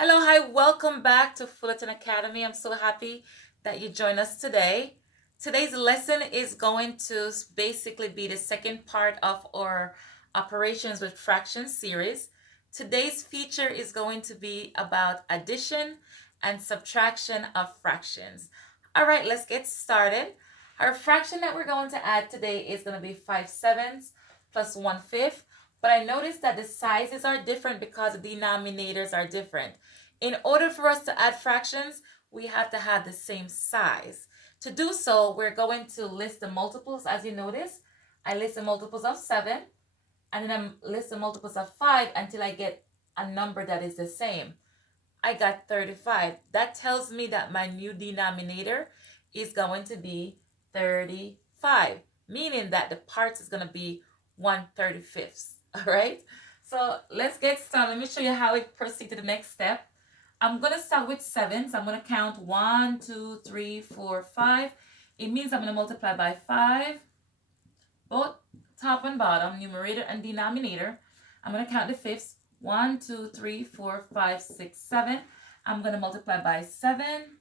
Hello, hi, welcome back to Fullerton Academy. I'm so happy that you joined us today. Today's lesson is going to basically be the second part of our operations with fractions series. Today's feature is going to be about addition and subtraction of fractions. All right, let's get started. Our fraction that we're going to add today is going to be 5/7 plus 1/5. But I noticed that the sizes are different because the denominators are different. In order for us to add fractions, we have to have the same size. To do so, we're going to list the multiples. As you notice, I list the multiples of 7, and then I list the multiples of 5 until I get a number that is the same. I got 35. That tells me that my new denominator is going to be 35, meaning that the parts is going to be 1/35. All right. So let's get started. Let me show you how we proceed to the next step. I'm going to start with 7. So I'm going to count 1, 2, 3, 4, 5. It means I'm going to multiply by 5, both top and bottom, numerator and denominator. I'm going to count the fifths. 1, 2, 3, 4, 5, 6, 7. I'm going to multiply by 7.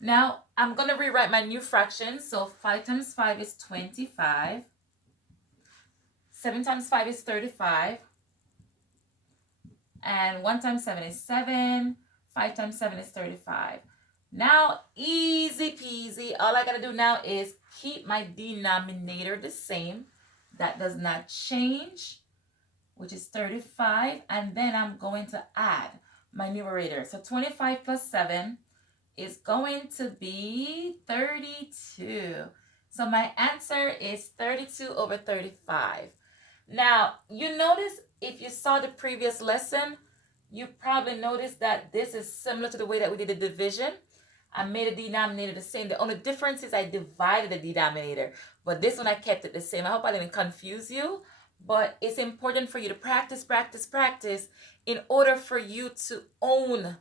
Now, I'm going to rewrite my new fraction. So 5 times 5 is 25. 7 times 5 is 35. And 1 times 7 is 7. 5 times 7 is 35. Now, easy peasy. All I got to do now is keep my denominator the same. That does not change, which is 35. And then I'm going to add my numerator. So 25 plus 7 is going to be 32. So my answer is 32 over 35. Now, you notice if you saw the previous lesson, you probably noticed that this is similar to the way that we did the division. I made the denominator the same. The only difference is I divided the denominator. But this one I kept it the same. I hope I didn't confuse you. But it's important for you to practice, practice, practice in order for you to own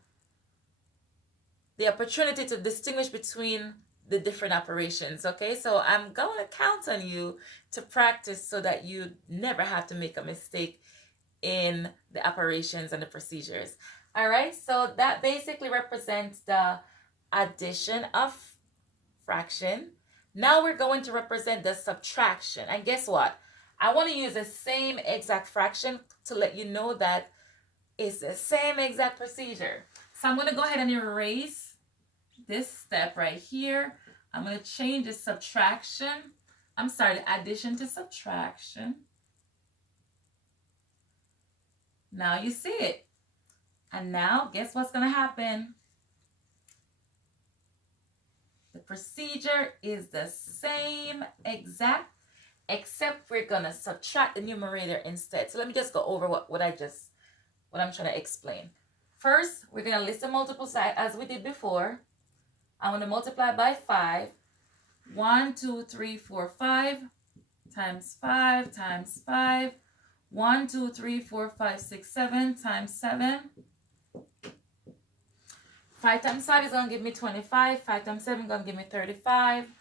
the opportunity to distinguish between the different operations. Okay, so I'm going to count on you to practice so that you never have to make a mistake in the operations and the procedures. All right, so that basically represents the addition of fraction. Now we're going to represent the subtraction. And guess what? I want to use the same exact fraction to let you know that it's the same exact procedure. So I'm going to go ahead and erase this step right here. I'm going to change the addition to subtraction. Now you see it. And now guess what's going to happen? The procedure is the same exact, except we're going to subtract the numerator instead. So let me just go over what I'm trying to explain. First, we're going to list the multiples as we did before. I'm going to multiply by 5. 1, 2, 3, 4, 5 times 5 times 5. 1, 2, 3, 4, 5, 6, 7 times 7. 5 times 5 is going to give me 25. 5 times 7 is going to give me 35.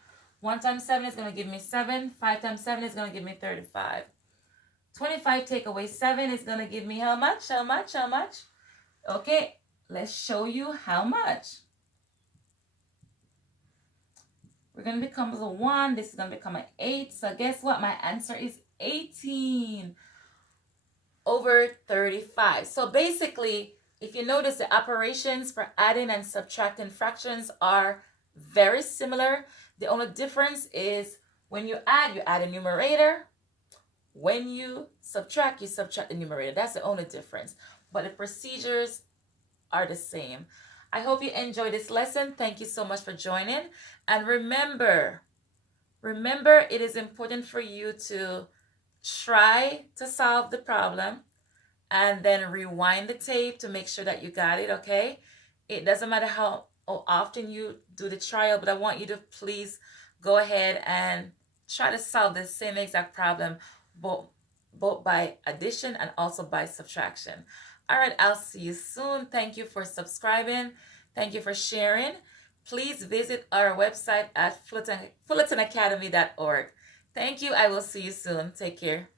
1 times 7 is going to give me 7. 5 times 7 is going to give me 35. 25 take away 7 is going to give me how much? How much? How much? Okay, let's show you how much. We're going to become a 1. This is going to become an 8. So guess what? My answer is 18 over 35. So basically, if you notice, the operations for adding and subtracting fractions are very similar. The only difference is when you add a numerator. When you subtract the numerator. That's the only difference. But the procedures are the same. I hope you enjoyed this lesson. Thank you so much for joining. And remember, it is important for you to try to solve the problem and then rewind the tape to make sure that you got it, okay? It doesn't matter how often you do the trial, but I want you to please go ahead and try to solve the same exact problem, both by addition and also by subtraction. All right, I'll see you soon. Thank you for subscribing. Thank you for sharing. Please visit our website at fullertonacademy.org. Thank you. I will see you soon. Take care.